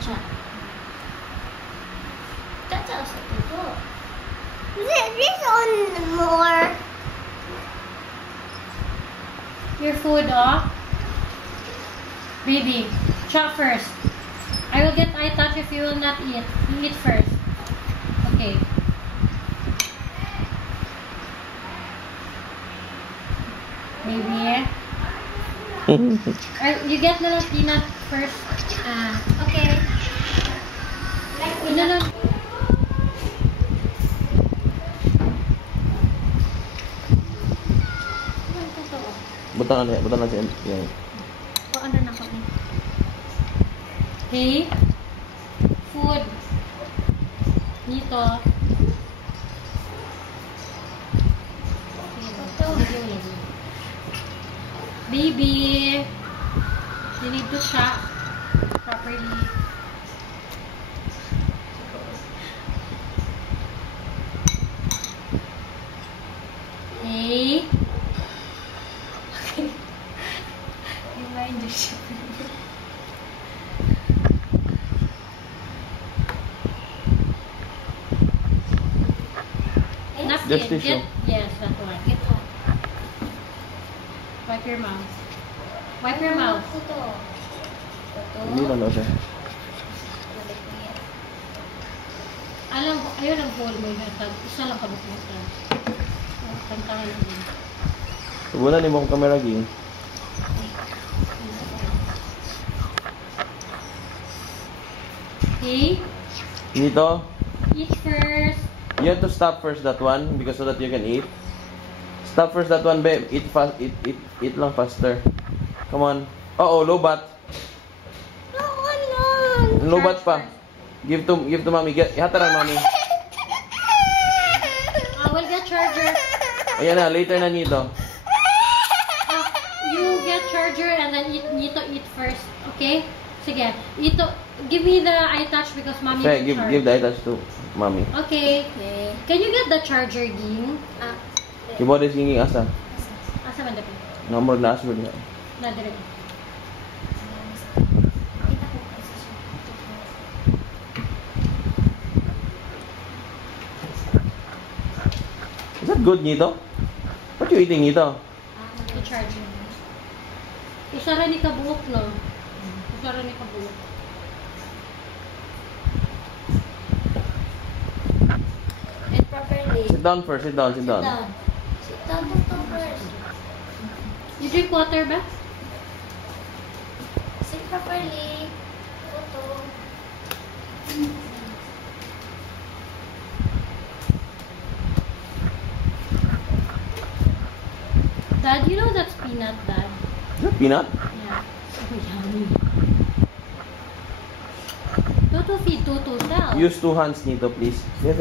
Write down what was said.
siya. That's also good. This one more. Your food, oh. Baby, chop first. I will get eye touch if you will not eat. You eat first. Okay. Baby. You get na lang peanut first. Okay. No, no. Butang ano yan? Butang lang siya. Ano na kami? Okay. Food. Dito. Baby. You need to chop properly. Okay. Remind you. Just tissue. Yes, that one. Get one. Wipe your mouth. Wipe your mouth. Ito. Hindi lang daw siya. Alam ko, ayun ang bowl mo yung hatag. Isa lang kabukutan. Kantahan lang din. Subunan mo kong camera ging. Okay. Dito. Eat first. You have to stop first that one because so that you can eat. Stop first that one, babe. Eat fast. Eat lang faster. Come on. Oh, low bat. No, no. Low bat pa. Give to mommy. Hataran mommy. I will get charger. Ayan na, later na nito. You get charger and then Nito eat first. Okay? Sige. Nito, give me the eye touch because mommy Okay, will charge. give the touch to mommy. Okay. Can you get the charger, Ging? Keyboard is singing asa. Asa man dapat? Number na asa niya. Na dire. Is that good, Nito? What you eating, Nito? The charger. Isa ra ni kabuok, no? Isa ra ni kabuok. Eat properly. Sit down first. Sit down. Sit down first. You drink water ba? Sit properly. Ito. Dad, you know that's peanut, Dad. Is that peanut? Yeah. So yummy. Toto feed Toto cell. Use 2 hands, Nito, please. Yes,